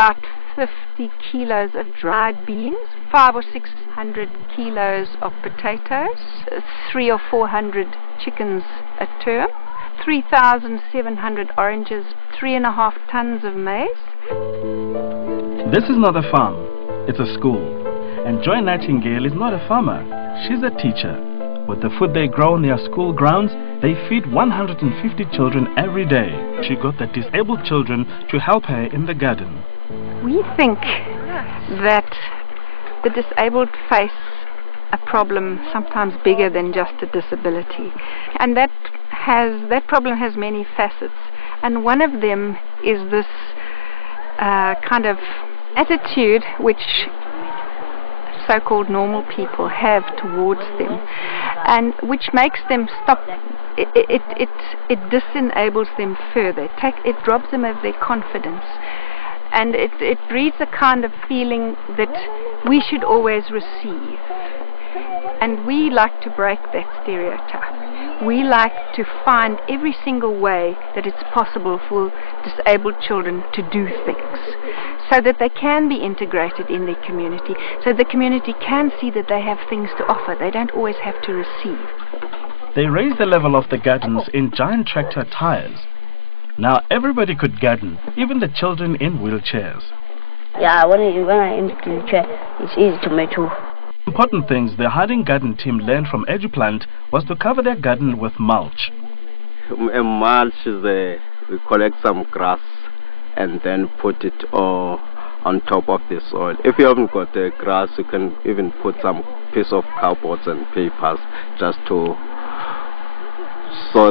about 50 kilos of dried beans, 500 or 600 kilos of potatoes, 300 or 400 chickens a term, 3,700 oranges, 3.5 tons of maize. This is not a farm, it's a school. And Joy Nightingale is not a farmer, she's a teacher. With the food they grow in their school grounds, they feed 150 children every day. She got the disabled children to help her in the garden. We think that the disabled face a problem sometimes bigger than just a disability. And that problem has many facets. And one of them is this kind of attitude which so-called normal people have towards them, and which makes them stop. It disenables them further. It robs them of their confidence, and it breeds a kind of feeling that we should always receive. And we like to break that stereotype. We like to find every single way that it's possible for disabled children to do things, so that they can be integrated in their community, so the community can see that they have things to offer. They don't always have to receive. They raised the level of the gardens in giant tractor tires. Now everybody could garden, even the children in wheelchairs. Yeah, when I empty the chair, it's easy to make too. Important things the Harding Garden team learned from EduPlant was to cover their garden with mulch. A mulch is we collect some grass and then put it on top of the soil. If you haven't got the grass, you can even put some piece of cardboard and papers just so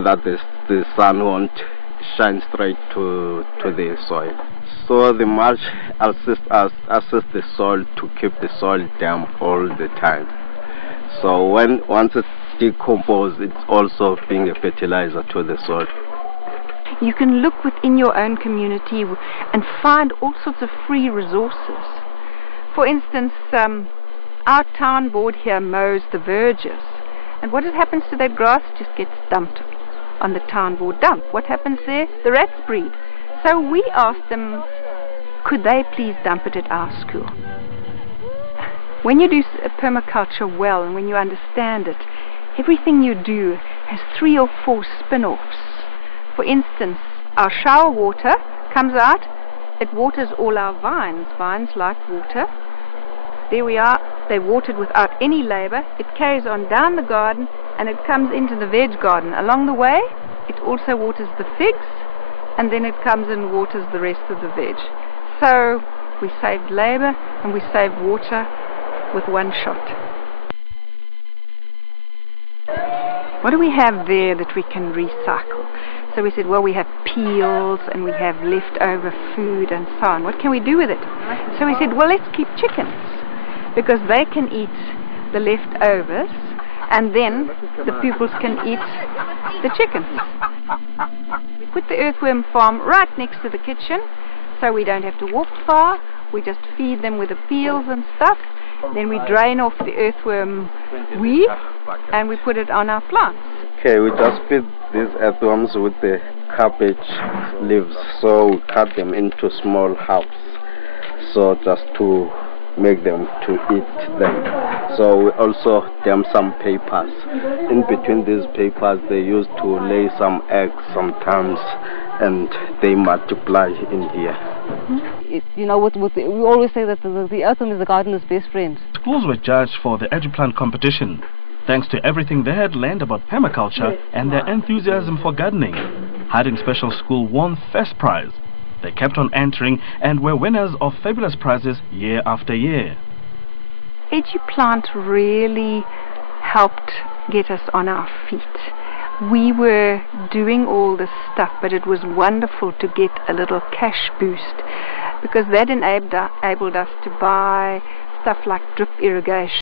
that the sun won't shine straight to the soil. So the mulch assists the soil to keep the soil damp all the time. So once it's decomposed, it's also being a fertilizer to the soil. You can look within your own community and find all sorts of free resources. For instance, our town board here mows the verges, and what happens to that grass? It just gets dumped on the town board dump. What happens there? The rats breed. So we asked them, could they please dump it at our school? When you do permaculture well, and when you understand it, everything you do has 3 or 4 spin-offs. For instance, our shower water comes out, it waters all our vines. Vines like water. There we are, they're watered without any labor. It carries on down the garden and it comes into the veg garden. Along the way, it also waters the figs, and then it comes and waters the rest of the veg. So we saved labor and we saved water with one shot. What do we have there that we can recycle? So we said, well, we have peels and we have leftover food and so on. What can we do with it? So we said, well, let's keep chickens, because they can eat the leftovers and then the pupils can eat the chickens. We put the earthworm farm right next to the kitchen, so we don't have to walk far. We just feed them with the peels and stuff. Then we drain off the earthworm weed and we put it on our plants. Okay, we just feed these earthworms with the cabbage leaves, so we cut them into small halves, so just to make them to eat them. So we also damp some papers. In between these papers, they used to lay some eggs sometimes, and they multiply in here. We always say that the earthworm is the gardener's best friend. Schools were judged for the EduPlant competition, thanks to everything they had learned about permaculture and their enthusiasm for gardening. Harding Special School won first prize. They kept on entering and were winners of fabulous prizes year after year. EduPlant really helped get us on our feet. We were doing all this stuff, but it was wonderful to get a little cash boost, because that enabled us to buy stuff like drip irrigation.